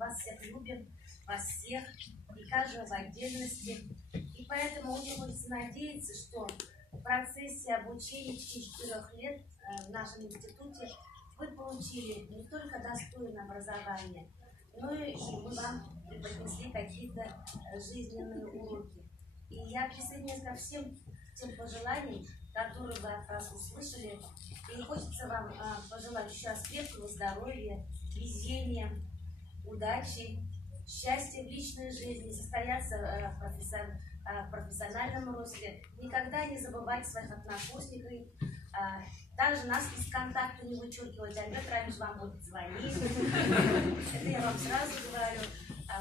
вас всех любим, вас всех, и каждого в отдельности. И поэтому очень хочется надеяться, что в процессе обучения в течение 4 лет в нашем институте вы получили не только достойное образование, но и мы вам преподнесли какие-то жизненные уроки. И я присоединяюсь ко всем тем пожеланиям, которые вы от вас услышали. И хочется вам пожелать еще раз крепкого здоровья, везения, удачи, счастья в личной жизни, состояться в профессиональном росте. Никогда не забывать своих однокурсников. Также нас из контакта не вычеркивать. Альберт Рамилевич вам будет звонить. Это я вам сразу говорю.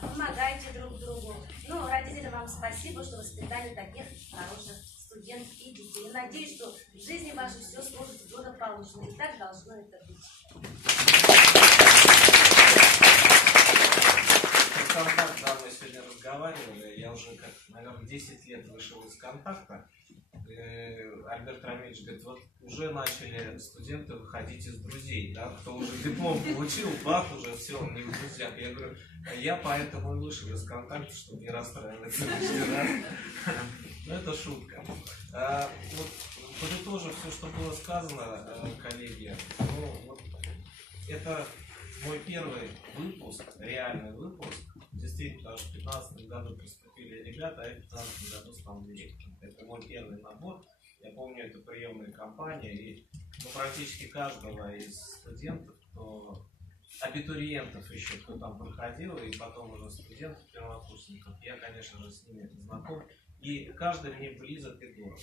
Помогайте друг другу. Ну, родителям вам спасибо, что воспитали таких хороших студентов и детей. Надеюсь, что в жизни вашей все сложится благополучно. И так должно это быть. Контакт, да, мы сегодня разговаривали. Я уже, наверное, 10 лет вышел из контакта. Альберт Рамильевич говорит, вот уже начали студенты выходить из друзей, да, кто уже диплом получил, бах, уже все, он не в друзьях. Я говорю, я поэтому и вышел из контакта, чтобы не расстраиваться лишний раз. Но это шутка. Вот, подытожив все, что было сказано, коллеги, ну, вот, это мой первый выпуск, реальный выпуск. Действительно, потому что в 2015 году приступили ребята, а я в 2015 году стал директором. Это мой первый набор. Я помню, это приемная кампания, и практически каждого из студентов, абитуриентов еще, кто там проходил, и потом уже студентов, первокурсников, я, конечно же, с ними знаком. И каждый мне близок и дорог.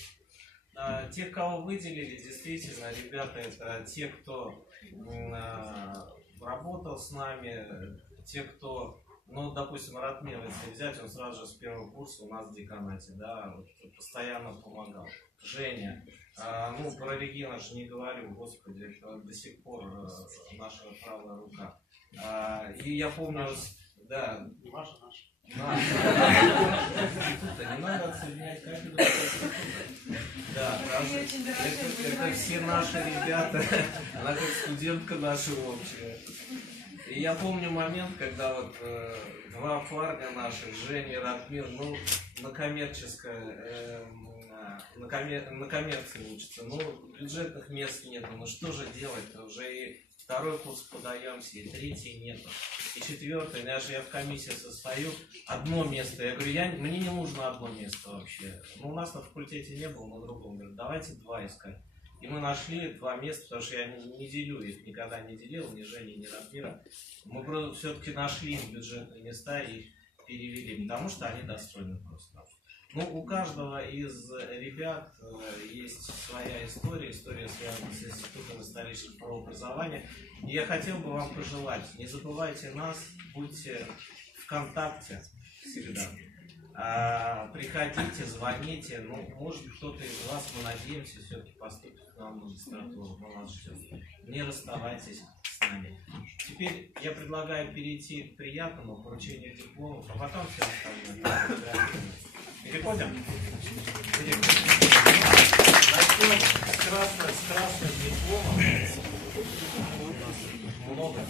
Те, кого выделили, действительно, ребята, это те, кто работал с нами, те, кто, ну, допустим, Ратмир, если взять, он сразу же с первого курса у нас в деканате, да, вот, постоянно помогал. Женя, ну, про Регину же не говорю, господи, это до сих пор наша правая рука. И я помню, да, наша. Не надо отсоединять кафедру. Да, это все наши ребята, она как студентка наша общая. И я помню момент, когда вот два парня наших, Женя и Ратмир, ну, на коммерции учатся, ну, бюджетных мест нету, ну что же делать-то, уже и второй курс подаемся, и третий нету, и четвертый, даже я в комиссии состою, одно место, я говорю, мне не нужно одно место вообще, ну, у нас на факультете не было, на другом, говорю, давайте два искать. И мы нашли два места, потому что я не делю их, никогда не делил, ни Жени, ни Ратмира. Мы все-таки нашли им бюджетные места и перевели, потому что они достойны просто. Ну, у каждого из ребят есть своя история, связанная с Институтом исторического правообразования. И я хотел бы вам пожелать, не забывайте нас, будьте в контакте всегда. Приходите, звоните, ну, может кто-то из вас, мы надеемся, все-таки поступит к нам в магистратуру, мы вас ждем. Не расставайтесь с нами. Теперь я предлагаю перейти к приятному поручению дипломов, а потом все остальное. Переходим? Начнем с красных дипломов. Много.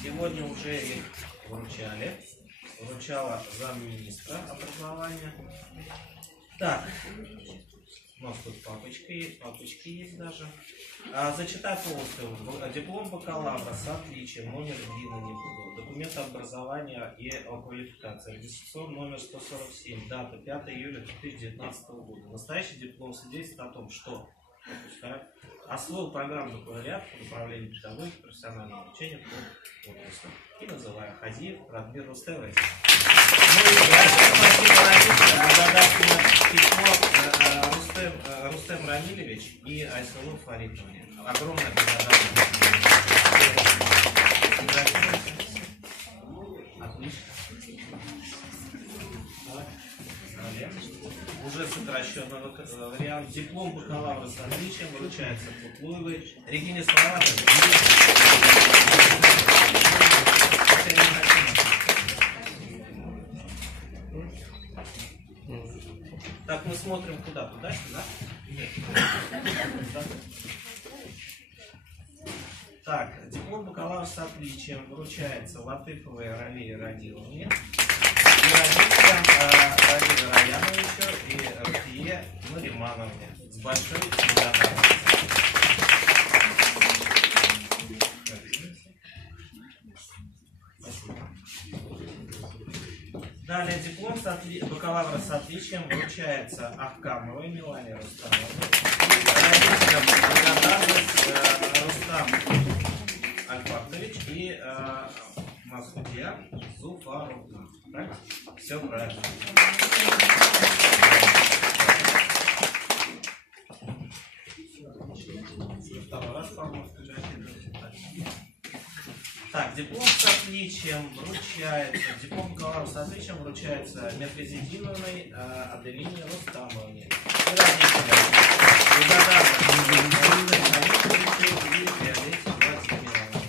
Сегодня уже их вручали. Вручала замминистра образования. Так, у нас тут папочки есть даже. Зачитаю полностью. Диплом бакалавра с отличием, номер длинно не буду. Документ образования и о квалификации. Регистрационный номер 147. Дата 5 июля 2019 года. Настоящий диплом свидетельствует о том, что освоил программу бакалавриат по направлению педагогики, профессионального обучения по отрасли. И называю Хазиев Ратмир Рустемович. Рустем Рамилевич и Айсулу Фаритовне. Огромная благодарность. Отлично. Уже сокращенный вариант. Диплом бакалавра с отличием вручается Кутлуевой Регине Салаватовне. Так, мы смотрим куда? Туда-сюда? Нет. Так, диплом бакалавра бакалавр с отличием вручается Латыповой Ралии Радиловне и родителям Радилу Раяновичу и Рафие Наримановне с большой благодарностью. Далее диплом бакалавра с отличием вручается Ахкамовой Милане Рустамовой и родителям благодарность Рустам Альфактович и Масудья Зуфаровна. Так? Все правильно. Второй раз, по-моему, скажите. Так, диплом с отличием вручается Меркезидиновой Аделине Рустамовне и родителям благодарность Алексеевичу и Виолетте Владимировне.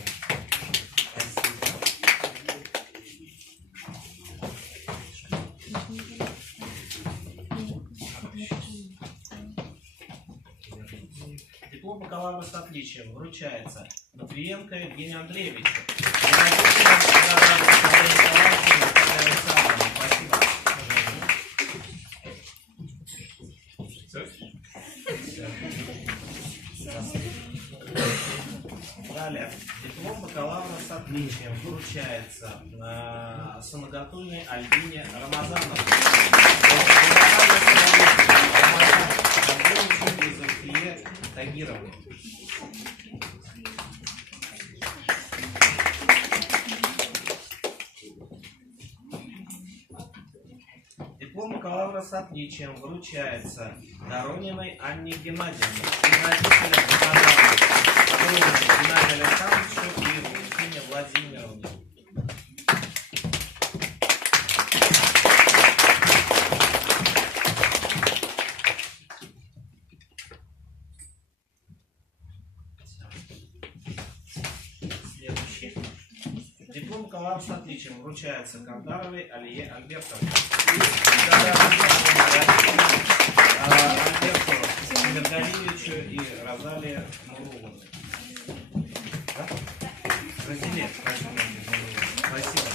Диплом бакалавра с отличием вручается Матвиенко Евгению Андреевичу. Далее. Диплом бакалавра с отличием вручается Санагатульной Альбине Рамазановой. И Зульфие Тагировне. Диплом бакалавра с отличием вручается Дорониной Анне Геннадьевне и родителям благодарность Геннадию Александровичу и Валентине Владимировне. Следующий. Диплом бакалавра с отличием вручается Кандаровой Алие Альбертовне. Альберту Мергалиевичу и Розалии Муровой. Да? Разделец, спасибо.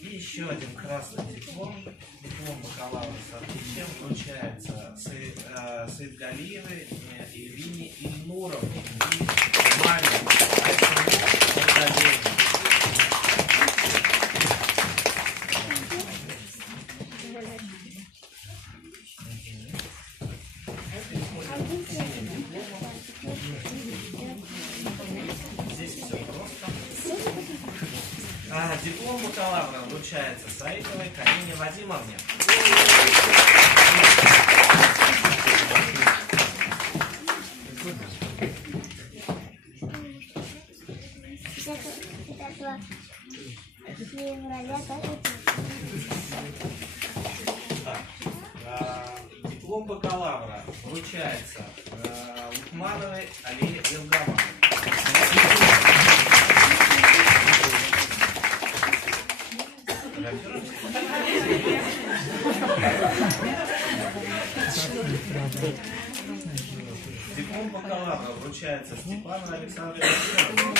И еще один красный диплом. Диплом бакалавра с отличием вручается Саидгалиевой Ильвине Ильнуровне и маме Айсену. Здесь все просто. Диплом бакалавра вручается Саитовой Карине Вадимовне. Диплом бакалавра вручается Лукмановой Алие Илгамовне. Диплом бакалавра вручается Степану Александру Александровичу.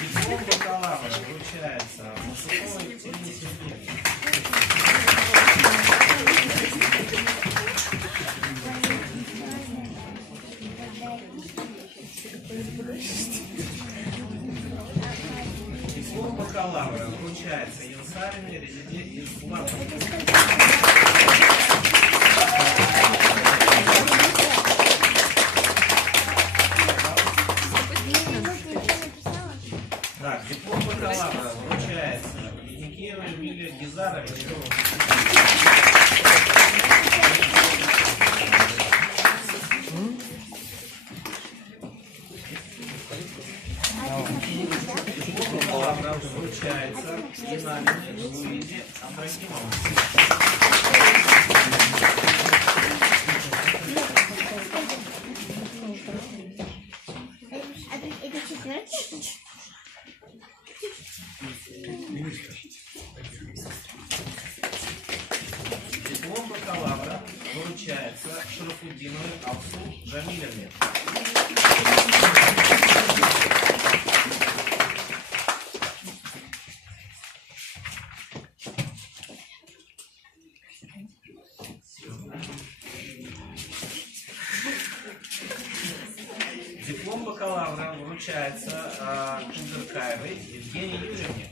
Диплом бакалавра вручается Мусуковой Екатерине Сергеевне. Диплом бакалавра вручается Янсарине Резиде из Латвии. Так, диплом бакалавра вручается Ледникеевой Эмилии Гизаровне. Джамилевне. Диплом бакалавра вручается Кундеркаевой Евгении Юрьевне.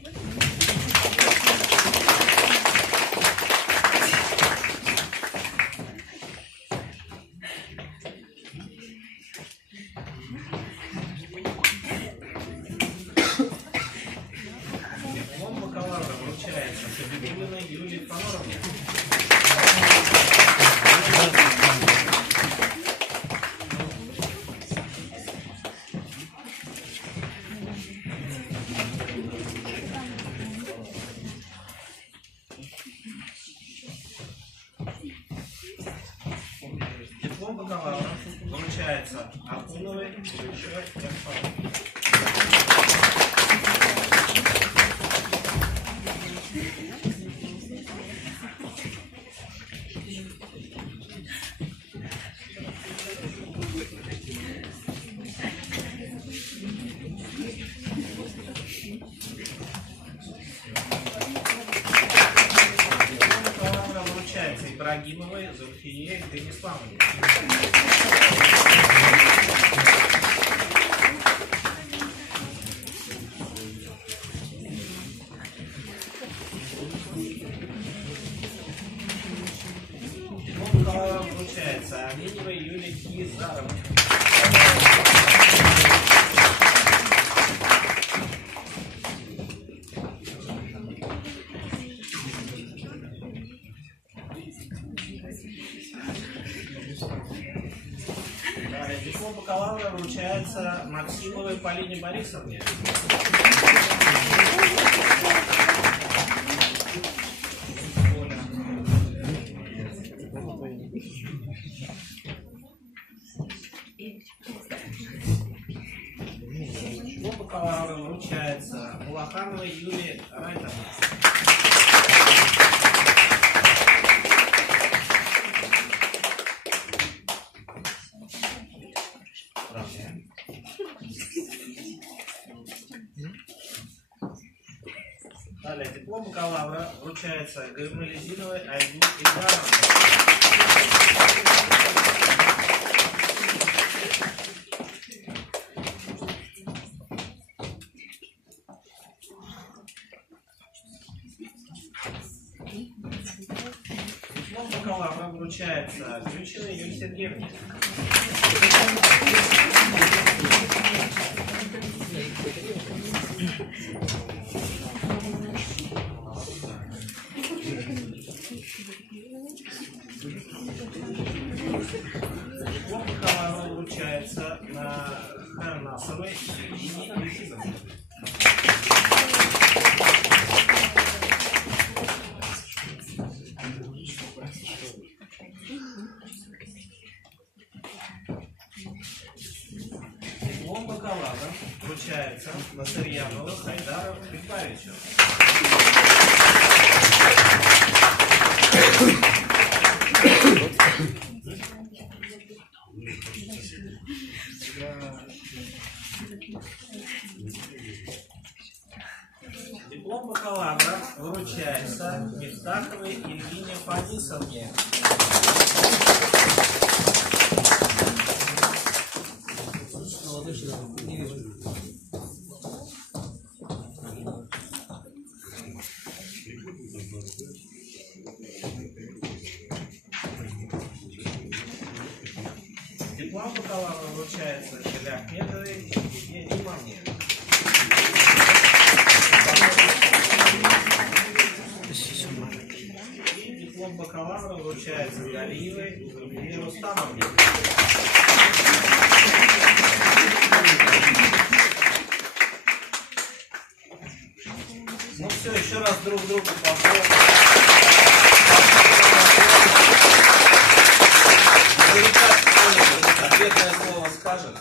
Диплом бакалавра вручается Шабибулиной Юлии Фаноровне. Диплом бакалавра вручается Акуновой Гульше Ярославовне. Вручается Ибрагимовой Зульфие Станиславовне. Диплом бакалавра вручается Оленевой Юлии Кизаровне. Диплом бакалавра вручается Максимовой Полине Борисовне. Диплом бакалавра вручается Мулахановой Юлии Райтовне. Далее, диплом бакалавра вручается Гаймализиновой Айгуль Ильдаровне. Диплом бакалавра вручается Ключиной Юлии Сергеевне. Диплом бакалавра вручается на Харнасовой Ирине Ефимовне. Диплом бакалавра вручается Насырьянову Хайдару Григорьевичу. Диплом бакалавра вручается Мифтаховой Ильине Фанисовне. Диплом бакалавра вручается Шаляхметовой Евгении Ивановне. И диплом бакалавра вручается Галиевой Зульфии Рустамовне. Ну все, еще раз друг другу похлопаем. Ответное слово скажет.